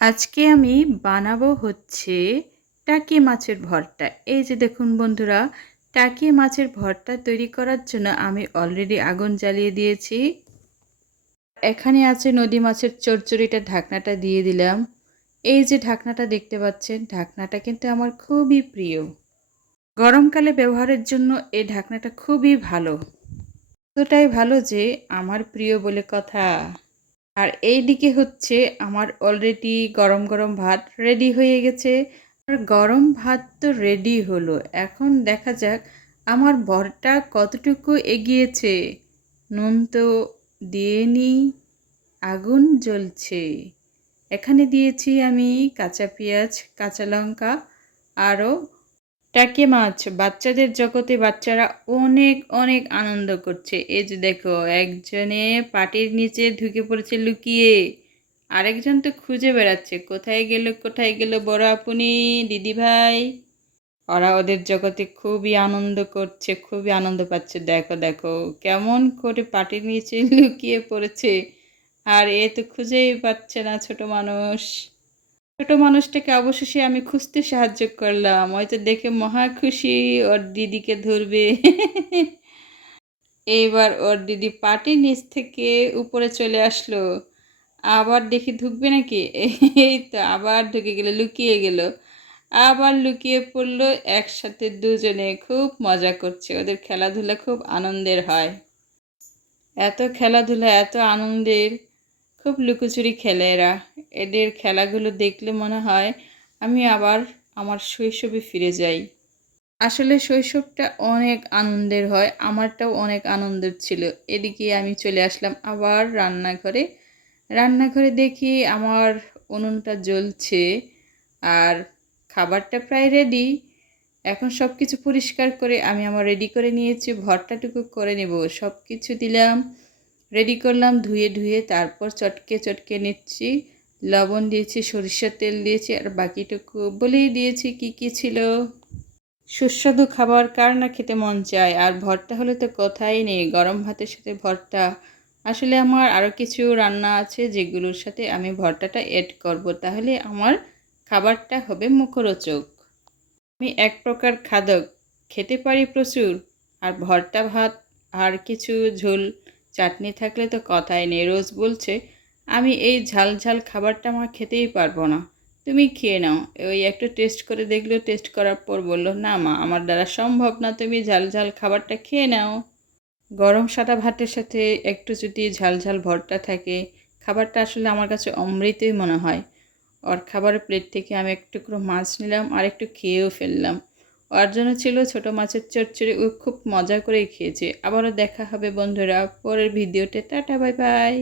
আজকে আমি বানাবো হচ্ছে টাকি মাছের ভর্তা। এই যে দেখুন বন্ধুরা, টাকি মাছের ভর্তা তৈরি করার জন্য আমি অলরেডি আগুন জ্বালিয়ে দিয়েছি। এখানে আছে নদী মাছের চচ্চড়িটা, ঢাকনাটা দিয়ে দিলাম। এই যে ঢাকনাটা দেখতে পাচ্ছেন, ঢাকনাটা কিন্তু আমার খুবই প্রিয়। গরমকালে ব্যবহারের জন্য এই ঢাকনাটা খুবই ভালো, এতটাই ভালো যে আমার প্রিয় বলে কথা। আর এই দিকে হচ্ছে আমার অলরেডি গরম গরম ভাত রেডি হয়ে গেছে। আর গরম ভাত তো রেডি হলো, এখন দেখা যাক আমার ভরটা কতটুকু এগিয়েছে। নুন তো দিয়ে নিই, আগুন জ্বলছে। এখানে দিয়েছি আমি কাঁচা পেঁয়াজ, কাঁচা লঙ্কা, আরও টাকি মাছ। বাচ্চাদের জগতে বাচ্চারা অনেক অনেক আনন্দ করছে। এই যে দেখো, একজনে পাটির নিচে ঢুকে পড়েছে লুকিয়ে, আরেকজন তো খুঁজে বেড়াচ্ছে কোথায় গেল কোথায় গেল বড় আপনি, দিদি ভাই। ওরা ওদের জগতে খুবই আনন্দ করছে, খুবই আনন্দ পাচ্ছে। দেখো দেখো কেমন করে পাটির নিচে লুকিয়ে পড়েছে, আর এ তো খুঁজেই পাচ্ছে না ছোট মানুষ। ছোট মানুষটাকে অবশেষে আমি খুঁজতে সাহায্য করলাম, হয়তো দেখে মহা খুশি, ওর দিদিকে ধরবে। এইবার ওর দিদি পাটির নিচ থেকে উপরে চলে আসলো, আবার দেখি ঢুকবে নাকি। এই তো আবার ঢুকে গেল, লুকিয়ে গেল, আবার লুকিয়ে পড়লো। একসাথে দুজনে খুব মজা করছে, ওদের খেলাধুলা খুব আনন্দের হয়। এত খেলাধুলা এত আনন্দের, খুব লুকোচুরি খেলে এরা। এদের খেলাগুলো দেখলে মনে হয় আমি আবার আমার শৈশবে ফিরে যাই। আসলে শৈশবটা অনেক আনন্দের হয়, আমারটাও অনেক আনন্দের ছিল। এদিকে আমি চলে আসলাম আবার রান্নাঘরে। রান্নাঘরে দেখি আমার উনুনটা জ্বলছে, আর খাবারটা প্রায় রেডি। এখন সব কিছু পরিষ্কার করে আমি আমার রেডি করে নিয়েছি, ভর্তাটুকু করে নেব। সব কিছু দিলাম, রেডি করলাম ধুয়ে ধুয়ে, তারপর চটকে চটকে নিচ্ছি। লবণ দিয়েছি, সরিষার তেল দিয়েছি, আর বাকিটুকু বলেই দিয়েছি কি কি ছিল। সুস্বাদু খাবার কার না খেতে মন চায়, আর ভর্তা হলে তো কথাই নেই, গরম ভাতের সাথে ভর্তা। আসলে আমার আরও কিছু রান্না আছে যেগুলোর সাথে আমি ভর্তাটা অ্যাড করব, তাহলে আমার খাবারটা হবে মুখরোচক। আমি এক প্রকার খাদক, খেতে পারি প্রচুর। আর ভর্তা ভাত আর কিছু ঝোল চাটনি থাকলে তো কথাই নেই। রোজ বলছে আমি এই ঝাল ঝাল খাবারটা আমার খেতেই পারবো না, তুমি খেয়ে নাও। ওই একটু টেস্ট করে দেখলো, টেস্ট করার পর বললো না মা, আমার দ্বারা সম্ভব না, তুমি ঝাল ঝাল খাবারটা খেয়ে নাও। গরম সাদা ভাতের সাথে একটু যদি ঝাল ঝাল ভর্তা থাকে, খাবারটা আসলে আমার কাছে অমৃতই মনে হয়। ওর খাবারের প্লেট থেকে আমি একটু টুকরো মাছ নিলাম আর একটু খেয়েও ফেললাম। ওর জন্য ছিল ছোট মাছের চচ্চড়ি, ও খুব মজা করেই খেয়েছে। আবারও দেখা হবে বন্ধুরা পরের ভিডিওতে। Tata, bye bye.